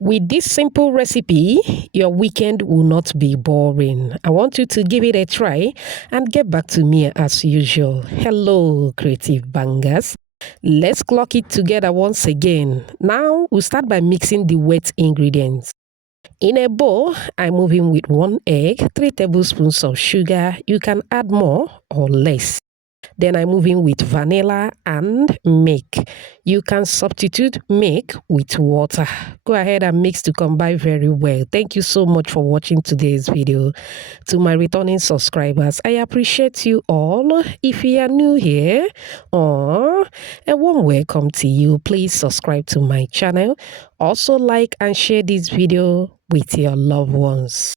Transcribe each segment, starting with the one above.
With this simple recipe, your weekend will not be boring. I want you to give it a try and get back to me as usual. Hello, creative bangers. Let's clock it together once again. Now, we'll start by mixing the wet ingredients. In a bowl, I'm moving with 1 egg, 3 tablespoons of sugar. You can add more or less. Then I'm moving with vanilla and milk. You can substitute milk with water. Go ahead and mix to combine very well. Thank you so much for watching today's video. To my returning subscribers, I appreciate you all. If you are new here, a warm welcome to you. Please subscribe to my channel. Also like and share this video with your loved ones.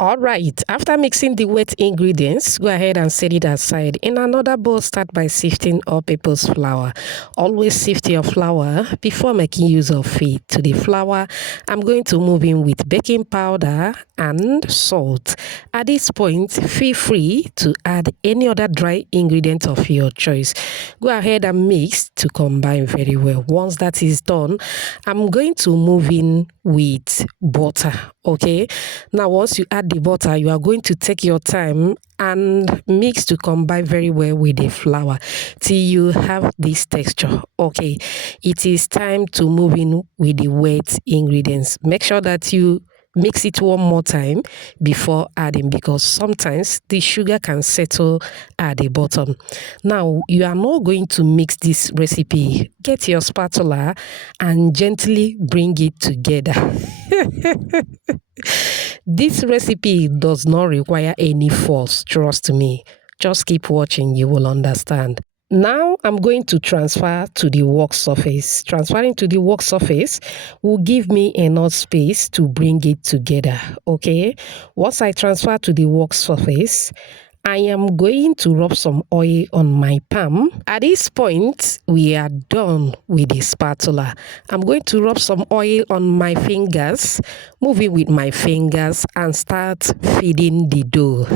Alright, after mixing the wet ingredients, go ahead and set it aside. In another bowl, start by sifting all-purpose flour. Always sift your flour before making use of it. To the flour, I'm going to move in with baking powder and salt. At this point, feel free to add any other dry ingredient of your choice. Go ahead and mix to combine very well. Once that is done, I'm going to move in with butter. Okay, now once you add the butter, you are going to take your time and mix to combine very well with the flour till you have this texture. Okay, it is time to move in with the wet ingredients. Make sure that you mix it one more time before adding, because sometimes the sugar can settle at the bottom. Now, you are not going to mix this recipe. Get your spatula and gently bring it together. This recipe does not require any force, trust me. Just keep watching, you will understand. Now I'm going to transfer to the work surface. Transferring to the work surface will give me enough space to bring it together, okay? Once I transfer to the work surface, I am going to rub some oil on my palm. At this point, we are done with the spatula. I'm going to rub some oil on my fingers, moving with my fingers and start feeding the dough.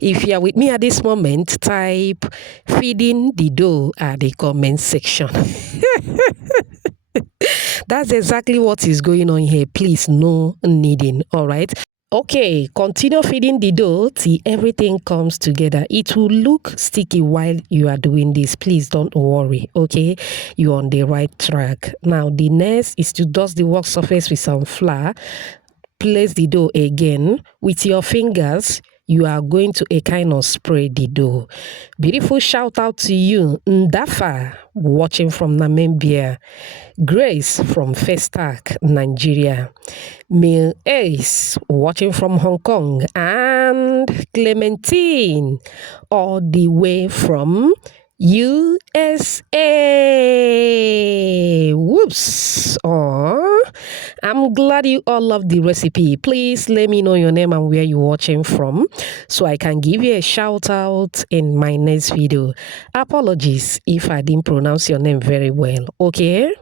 If you are with me at this moment, type feeding the dough at the comment section. That's exactly what is going on here. Please, no kneading, all right? Okay, continue feeding the dough till everything comes together. It will look sticky while you are doing this. Please don't worry, okay? You're on the right track. Now, the next is to dust the work surface with some flour. Place the dough again. With your fingers, you are going to kind of spread the dough. Beautiful shout out to you, Ndafa, watching from Namibia. Grace from Festac, Nigeria. Mil Ace, watching from Hong Kong. And Clementine, all the way from USA. Whoops. Oh, I'm glad you all love the recipe. Please let me know your name and where you're watching from so I can give you a shout out in my next video. Apologies if I didn't pronounce your name very well, okay?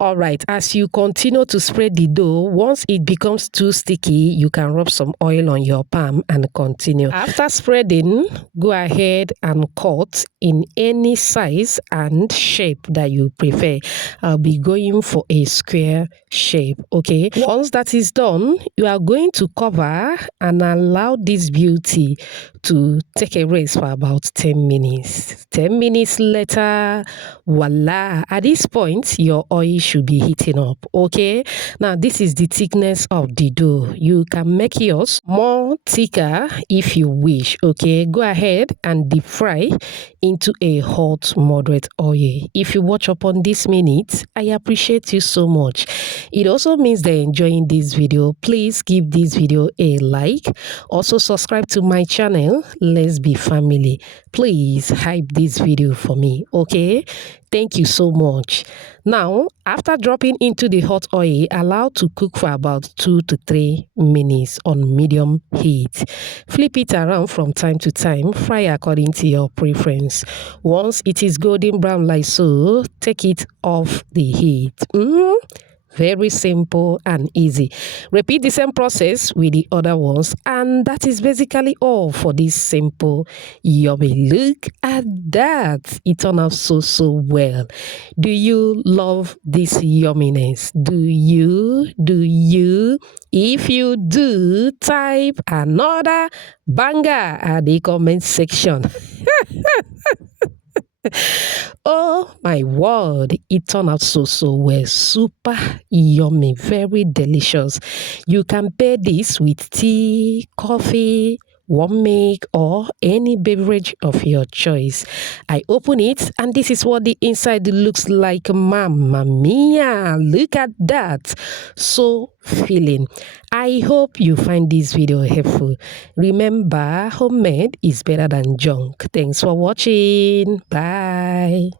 All right, as you continue to spread the dough, once it becomes too sticky, you can rub some oil on your palm and continue. After spreading, go ahead and cut in any size and shape that you prefer. I'll be going for a square shape, okay? Once that is done, you are going to cover and allow this beauty to take a rest for about 10 minutes. 10 minutes later, voila! At this point, your oil should be heating up, okay? Now, this is the thickness of the dough. You can make yours more thicker if you wish, okay? Go ahead and deep fry into a hot, moderate oil. If you watch up on this minute, I appreciate you so much. It also means they're enjoying this video. Please give this video a like. Also, subscribe to my channel. Let's be family. Please hype this video for me, okay? Thank you so much. Now, after dropping into the hot oil, allow to cook for about 2 to 3 minutes on medium heat. Flip it around from time to time. Fry according to your preference. Once it is golden brown like so, take it off the heat. Very simple and easy. Repeat the same process with the other ones, and that is basically all for this simple yummy. Look at that. It turned out so well. Do you love this yumminess? Do you? Do you? If you do, type another banger at the comment section. Oh my word, it turned out so well. Super yummy, very delicious. You can pair this with tea, coffee, warm milk, or any beverage of your choice. I open it and this is what the inside looks like. Mamma mia, look at that. So filling. I hope you find this video helpful. Remember, homemade is better than junk. Thanks for watching. Bye.